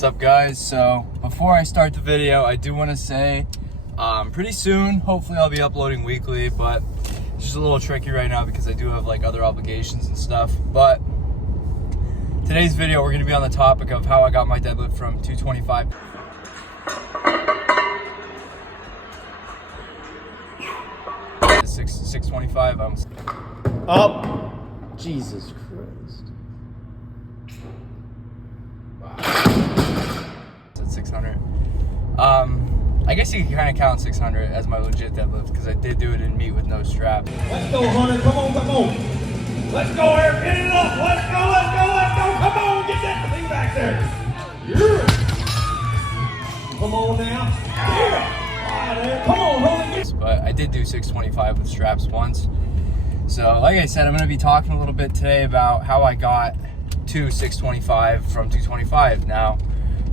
What's up, guys? So before I start the video, I do want to say pretty soon, hopefully I'll be uploading weekly, but it's just a little tricky right now because I do have like other obligations and stuff. But today's video, we're going to be on the topic of how I got my deadlift from 225 to 625. Up. Jesus Christ. At 600. I guess you can kind of count 600 as my legit deadlift because I did do it in meet with no strap. Let's go, Hunter. Come on, come on. Let's go, Eric. Get it up. Let's go, let's go, let's go. Come on, get that thing back there. Yeah. Come on now. Yeah. Come on, hold it. But I did do 625 with straps once. So like I said, I'm going to be talking a little bit today about how I got to 625 from 225. Now,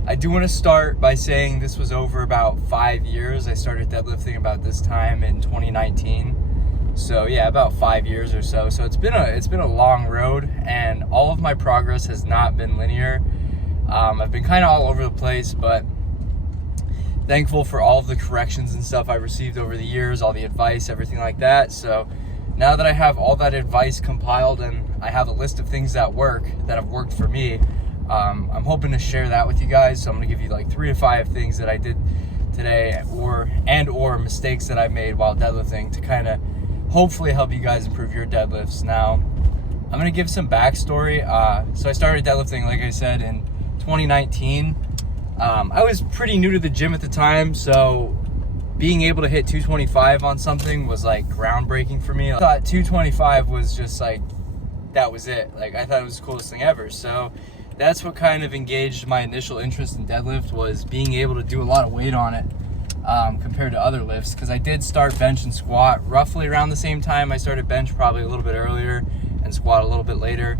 I do want to start by saying this was over about 5 years. I started deadlifting about this time in 2019. So yeah, about 5 years or so. So it's been a long road, and all of my progress has not been linear. I've been kind of all over the place, but thankful for all of the corrections and stuff I've received over the years, all the advice, everything like that. So now that I have all that advice compiled and I have a list of things that have worked for me, I'm hoping to share that with you guys. So I'm gonna give you like 3 to 5 things that I did today or mistakes that I made while deadlifting to kind of hopefully help you guys improve your deadlifts. Now, I'm gonna give some backstory. So I started deadlifting, like I said, in 2019. I was pretty new to the gym at the time, so being able to hit 225 on something was like groundbreaking for me. I thought 225 was just like, that was it. Like, I thought it was the coolest thing ever. So that's what kind of engaged my initial interest in deadlift, was being able to do a lot of weight on it compared to other lifts. Because I did start bench and squat roughly around the same time. I started bench probably a little bit earlier and squat a little bit later.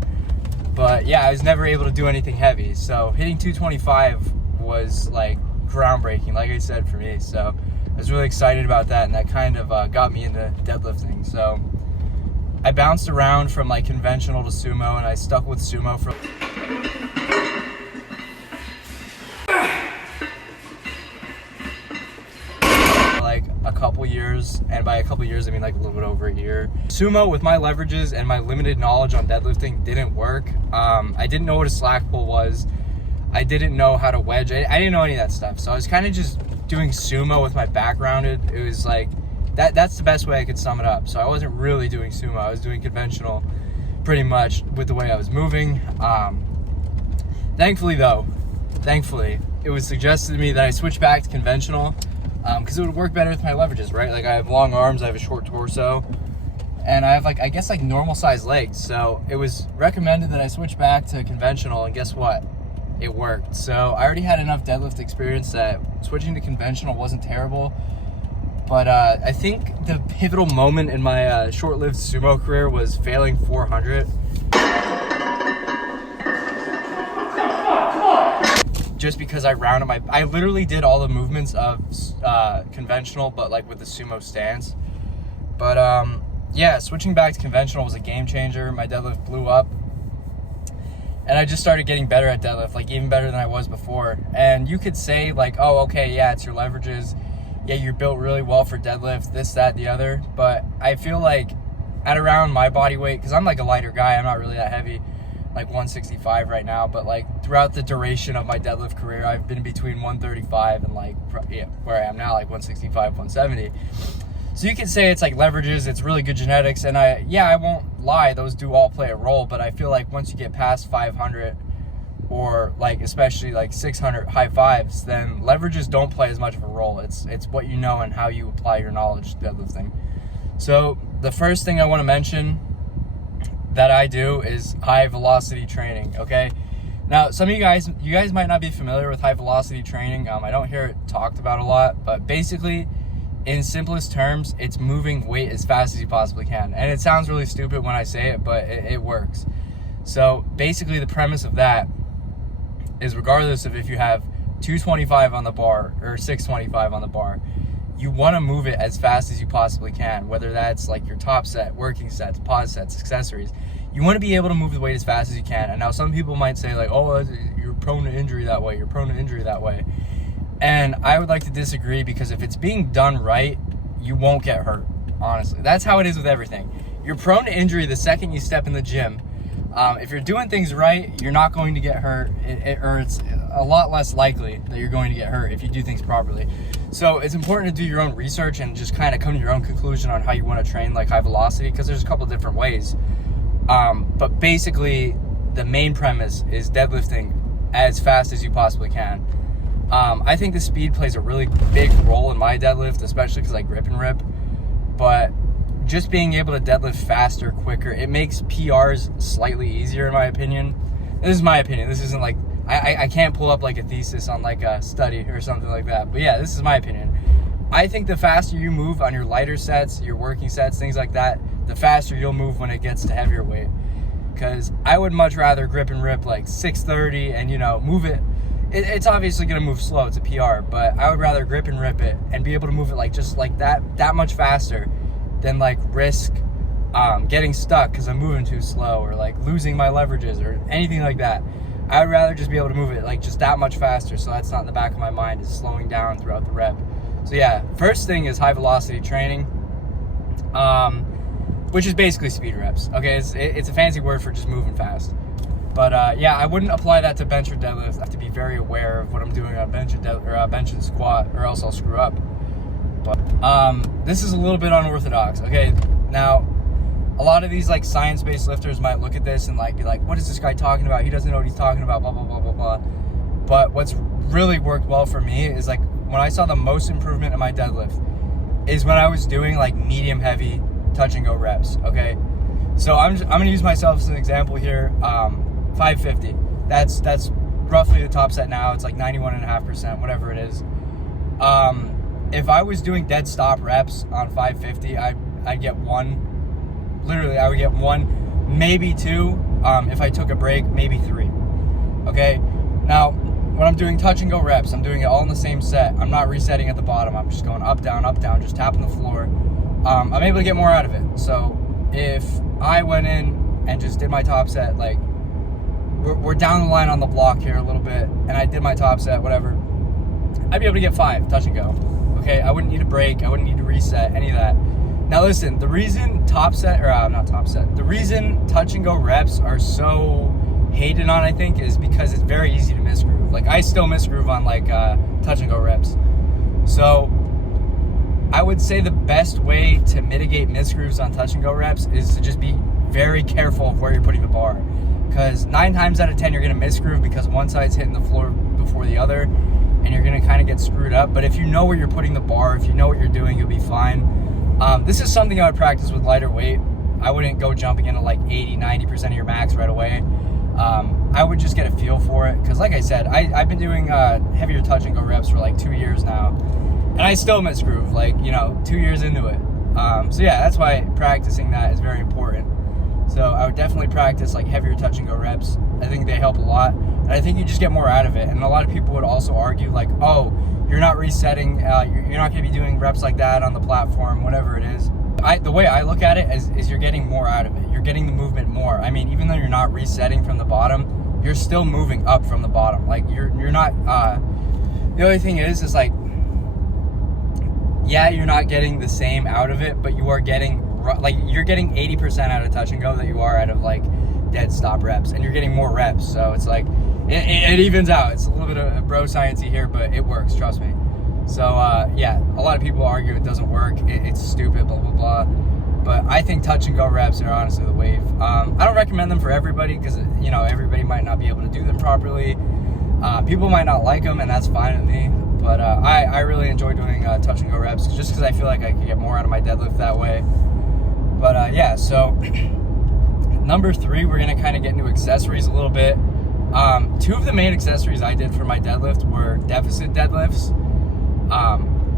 But yeah, I was never able to do anything heavy. So hitting 225 was like groundbreaking, like I said, for me. So I was really excited about that, and that kind of got me into deadlifting. So I bounced around from like conventional to sumo, and I stuck with sumo for like a couple years, and by a couple years I mean like a little bit over a year. Sumo, with my leverages and my limited knowledge on deadlifting, didn't work. I didn't know what a slack pull was. I didn't know how to wedge. I didn't know any of that stuff. So I was kind of just doing sumo with my back rounded. It was like that's the best way I could sum it up. So I wasn't really doing sumo. I was doing conventional pretty much with the way I was moving. Thankfully, it was suggested to me that I switch back to conventional because it would work better with my leverages, right? Like, I have long arms, I have a short torso, and I have like, I guess, like normal size legs. So it was recommended that I switch back to conventional, and guess what? It worked. So I already had enough deadlift experience that switching to conventional wasn't terrible. But I think the pivotal moment in my short-lived sumo career was failing 400. Just because I literally did all the movements of conventional, but like with the sumo stance. But yeah, switching back to conventional was a game changer. My deadlift blew up, and I just started getting better at deadlift, like even better than I was before. And you could say like, oh, okay, yeah, it's your leverages. Yeah, you're built really well for deadlift, this, that, the other. But I feel like at around my body weight, because I'm like a lighter guy, I'm not really that heavy, like 165 right now. But like throughout the duration of my deadlift career, I've been between 135 and like, yeah, where I am now, like 165, 170. So you could say it's like leverages, it's really good genetics. And I won't lie, those do all play a role. But I feel like once you get past 500, or like especially like 600 high fives, then leverages don't play as much of a role. It's what you know and how you apply your knowledge to deadlifting. So the first thing I want to mention that I do is high velocity training. Okay, now some of you guys might not be familiar with high velocity training. I don't hear it talked about a lot, but basically, in simplest terms, it's moving weight as fast as you possibly can. And it sounds really stupid when I say it, but it works. So basically the premise of that is, regardless of if you have 225 on the bar or 625 on the bar, you want to move it as fast as you possibly can, whether that's like your top set, working sets, pause sets, accessories. You want to be able to move the weight as fast as you can. And now some people might say like, oh, you're prone to injury that way. You're prone to injury that way. And I would like to disagree, because if it's being done right, you won't get hurt, honestly. That's how it is with everything. You're prone to injury the second you step in the gym. If you're doing things right, you're not going to get hurt, or it's a lot less likely that you're going to get hurt if you do things properly. So it's important to do your own research and just kind of come to your own conclusion on how you want to train like high velocity, because there's a couple different ways. But basically, the main premise is deadlifting as fast as you possibly can. I think the speed plays a really big role in my deadlift, especially because I grip and rip. But just being able to deadlift faster, quicker, it makes PRs slightly easier, in my opinion. This is my opinion. This isn't like, I can't pull up like a thesis on like a study or something like that. But yeah, this is my opinion. I think the faster you move on your lighter sets, your working sets, things like that, the faster you'll move when it gets to heavier weight. Because I would much rather grip and rip like 630 and, you know, move it. It's obviously going to move slow. It's a PR. But I would rather grip and rip it and be able to move it like just like that much faster than like risk getting stuck because I'm moving too slow, or like losing my leverages or anything like that. I would rather just be able to move it like just that much faster, so that's not in the back of my mind, is slowing down throughout the rep. So yeah, first thing is high velocity training, which is basically speed reps. Okay, it's a fancy word for just moving fast. But yeah, I wouldn't apply that to bench or deadlift. I have to be very aware of what I'm doing on bench and squat, or else I'll screw up. But this is a little bit unorthodox. Okay, now a lot of these like science-based lifters might look at this and like be like, what is this guy talking about? He doesn't know what he's talking about, blah, blah, blah, blah, blah. But what's really worked well for me is like when I saw the most improvement in my deadlift is when I was doing like medium heavy touch and go reps. Okay, so I'm gonna use myself as an example here. 550, that's roughly the top set now. It's like 91.5%, whatever it is. If I was doing dead stop reps on 550, I'd get one. Literally, I would get one, maybe two. If I took a break, maybe three. Okay. Now, when I'm doing touch and go reps, I'm doing it all in the same set. I'm not resetting at the bottom. I'm just going up, down, just tapping the floor. I'm able to get more out of it. So if I went in and just did my top set, like we're down the line on the block here a little bit, and I did my top set, whatever, I'd be able to get 5 touch and go. Okay, I wouldn't need a break. I wouldn't need to reset, any of that. Now listen, the reason the reason touch and go reps are so hated on, I think, is because it's very easy to misgroove. Like I still misgroove on like touch and go reps. So I would say the best way to mitigate misgrooves on touch and go reps is to just be very careful of where you're putting the bar. Because 9 times out of 10 you're gonna misgroove because one side's hitting the floor before the other, and you're gonna kind of get screwed up. But if you know where you're putting the bar, if you know what you're doing, you'll be fine. This is something I would practice with lighter weight. I wouldn't go jumping into like 80-90% of your max right away. I would just get a feel for it, because like I said, I've been doing heavier touch and go reps for like 2 years now, and I still misgroove, like, you know, 2 years into it. So yeah, that's why practicing that is very important. So I would definitely practice like heavier touch and go reps. I think they help a lot, and I think you just get more out of it. And a lot of people would also argue like, oh, you're not resetting, you're not going to be doing reps like that on the platform, whatever it is. The way I look at it is you're getting more out of it. You're getting the movement more. I mean, even though you're not resetting from the bottom, you're still moving up from the bottom. Like you're not, the only thing is like, yeah, you're not getting the same out of it, but you are getting, like, you're getting 80% out of touch and go that you are out of like dead stop reps, and you're getting more reps. So it's like, it evens out. It's a little bit of bro sciencey here, but it works, trust me. So yeah, a lot of people argue it doesn't work, it's stupid, blah, blah, blah. But I think touch and go reps are honestly the wave. I don't recommend them for everybody, because, you know, everybody might not be able to do them properly. People might not like them, and that's fine with me. But I really enjoy doing touch and go reps, just because I feel like I can get more out of my deadlift that way. But yeah, so number 3, we're gonna kind of get into accessories a little bit. 2 of the main accessories I did for my deadlift were deficit deadlifts.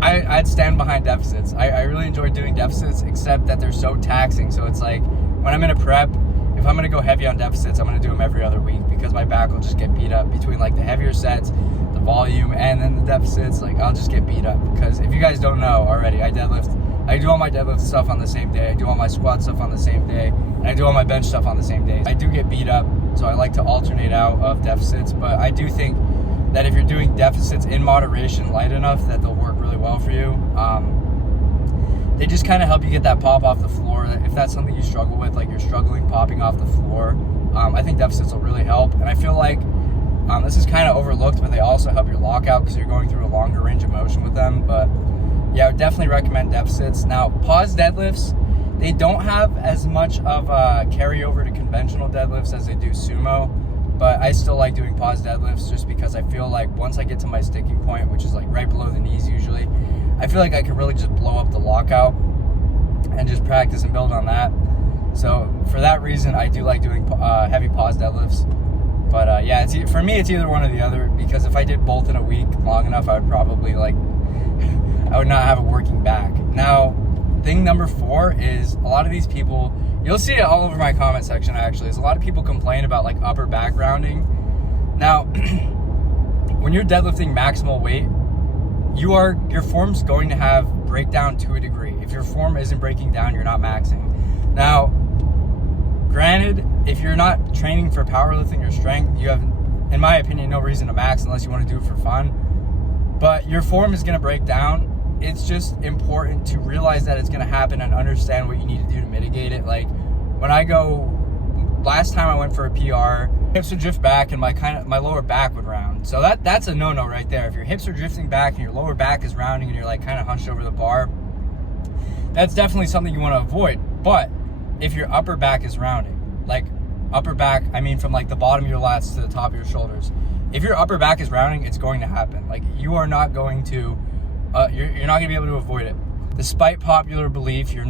I'd stand behind deficits. I really enjoy doing deficits, except that they're so taxing. So it's like, when I'm in a prep, if I'm gonna go heavy on deficits, I'm gonna do them every other week, because my back will just get beat up between like the heavier sets, the volume, and then the deficits. Like, I'll just get beat up, because if you guys don't know already, I do all my deadlift stuff on the same day. I do all my squat stuff on the same day, and I do all my bench stuff on the same day. I do get beat up So I like to alternate out of deficits, but I do think that if you're doing deficits in moderation light enough that they'll work really well for you. They just kind of help you get that pop off the floor. If that's something you struggle with, like you're struggling popping off the floor, I think deficits will really help. And I feel like this is kind of overlooked, but they also help your lockout because you're going through a longer range of motion with them. But yeah, I would definitely recommend deficits. Now, pause deadlifts, they don't have as much of a carryover to conventional deadlifts as they do sumo, but I still like doing pause deadlifts just because I feel like once I get to my sticking point, which is like right below the knees usually, I feel like I can really just blow up the lockout and just practice and build on that. So for that reason, I do like doing heavy pause deadlifts. But yeah, for me, it's either one or the other, because if I did both in a week long enough, I would probably I would not have a working back. Now, thing number 4 is a lot of these people, you'll see it all over my comment section actually, is a lot of people complain about like upper back rounding. Now, when you're deadlifting maximal weight, your form's going to have breakdown to a degree. If your form isn't breaking down, you're not maxing. Now, granted, if you're not training for powerlifting or strength, you have, in my opinion, no reason to max unless you want to do it for fun. But your form is going to break down. It's just important to realize that it's going to happen and understand what you need to do to mitigate it. Like last time I went for a PR, hips would drift back and my lower back would round. So that's a no-no right there. If your hips are drifting back and your lower back is rounding and you're like kind of hunched over the bar, that's definitely something you want to avoid. But if your upper back is rounding, like upper back, I mean from like the bottom of your lats to the top of your shoulders, if your upper back is rounding, it's going to happen. Like you are not going to, you're not gonna be able to avoid it. Despite popular belief, your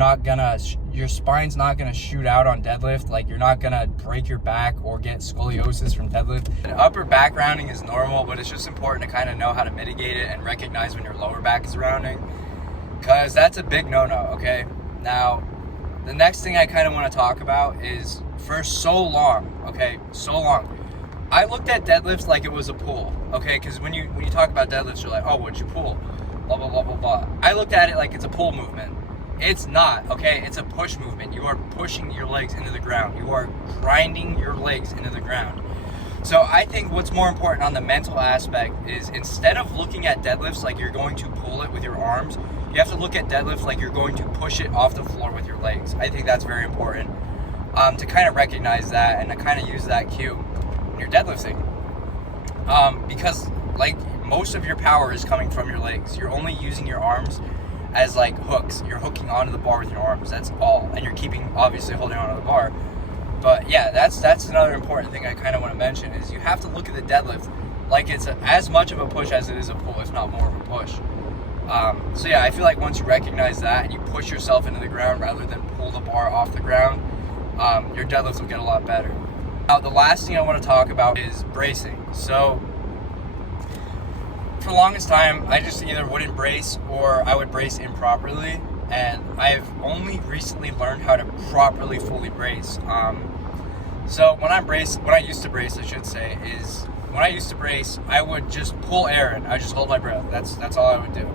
spine's not gonna shoot out on deadlift. Like you're not gonna break your back or get scoliosis from deadlift. And upper back rounding is normal, but it's just important to kind of know how to mitigate it and recognize when your lower back is rounding, because that's a big no-no, okay? Now, the next thing I kind of want to talk about is for so long, I looked at deadlifts like it was a pull, okay? Because when you talk about deadlifts, you're like, oh, what'd you pull? Blah, blah, blah, blah, blah. I looked at it like it's a pull movement. It's not, okay? It's a push movement. You are pushing your legs into the ground. You are grinding your legs into the ground. So I think what's more important on the mental aspect is instead of looking at deadlifts like you're going to pull it with your arms, you have to look at deadlifts like you're going to push it off the floor with your legs. I think that's very important to kind of recognize that and to kind of use that cue when you're deadlifting. Because like most of your power is coming from your legs. You're only using your arms as like hooks. You're hooking onto the bar with your arms, that's all. And you're obviously holding onto the bar. But yeah, that's another important thing I kind of want to mention is you have to look at the deadlift like it's as much of a push as it is a pull, if not more of a push. So yeah, I feel like once you recognize that and you push yourself into the ground rather than pull the bar off the ground, your deadlifts will get a lot better. Now, the last thing I want to talk about is bracing. So for the longest time, I just either wouldn't brace or I would brace improperly. And I've only recently learned how to properly fully brace. So when I used to brace, I would just pull air in. I would just hold my breath. That's all I would do.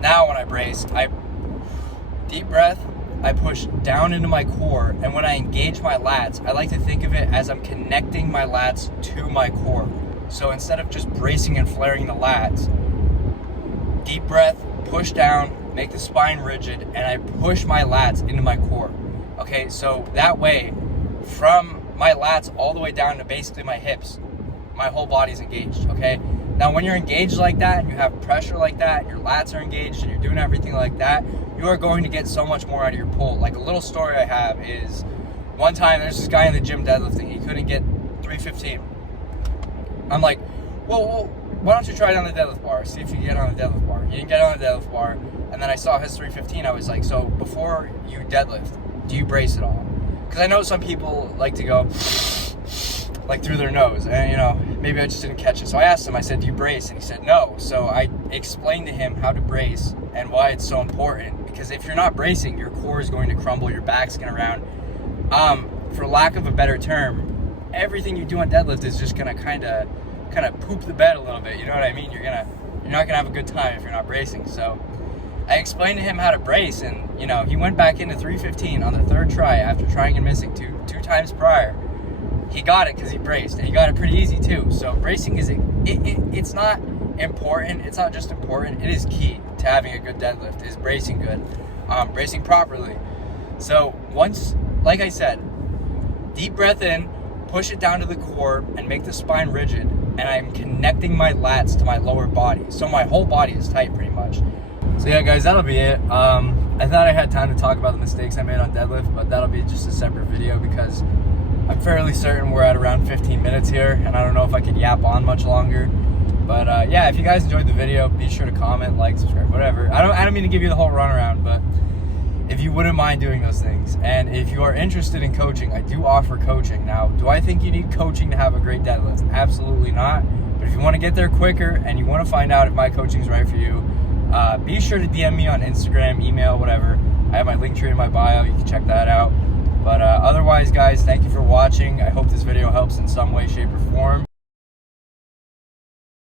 Now when I brace, I deep breath, I push down into my core, and when I engage my lats, I like to think of it as I'm connecting my lats to my core. So instead of just bracing and flaring the lats, deep breath, push down, make the spine rigid, and I push my lats into my core. Okay, so that way, from my lats all the way down to basically my hips, my whole body's engaged, okay? Now, when you're engaged like that, and you have pressure like that, and your lats are engaged, and you're doing everything like that, you are going to get so much more out of your pull. Like, a little story I have is, one time, there's this guy in the gym deadlifting, he couldn't get 315. I'm like, well, why don't you try it on the deadlift bar, see if you can get on the deadlift bar. He didn't get on the deadlift bar, and then I saw his 315, I was like, so before you deadlift, do you brace at all? Because I know some people like to go like through their nose, and maybe I just didn't catch it. So I asked him, I said, do you brace? And he said, no. So I explained to him how to brace and why it's so important, because if you're not bracing, your core is going to crumble, your back's going to round. For lack of a better term, everything you do on deadlift is just going to kind of poop the bed a little bit, you know what I mean? You're not going to have a good time if you're not bracing. So I explained to him how to brace, and he went back into 315 on the third try after trying and missing two times prior. he got it because he braced, and he got it pretty easy too. So bracing is it's not important. It's not just important. It is key to having a good deadlift. Is bracing good, bracing properly. So once, like I said, deep breath in, push it down to the core, and make the spine rigid. And I'm connecting my lats to my lower body, so my whole body is tight pretty much. So yeah, guys, that'll be it. I thought I had time to talk about the mistakes I made on deadlift, but that'll be just a separate video because I'm fairly certain we're at around 15 minutes here, and I don't know if I could yap on much longer. But yeah, if you guys enjoyed the video, be sure to comment, like, subscribe, whatever. I don't mean to give you the whole runaround, but if you wouldn't mind doing those things. And if you are interested in coaching, I do offer coaching. Now, do I think you need coaching to have a great deadlift? Absolutely not. But if you want to get there quicker and you want to find out if my coaching is right for you, be sure to DM me on Instagram, email, whatever. I have my link tree in my bio. You can check that out. But otherwise, guys, thank you for watching. I hope this video helps in some way, shape, or form.